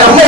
ನಮ್ಮ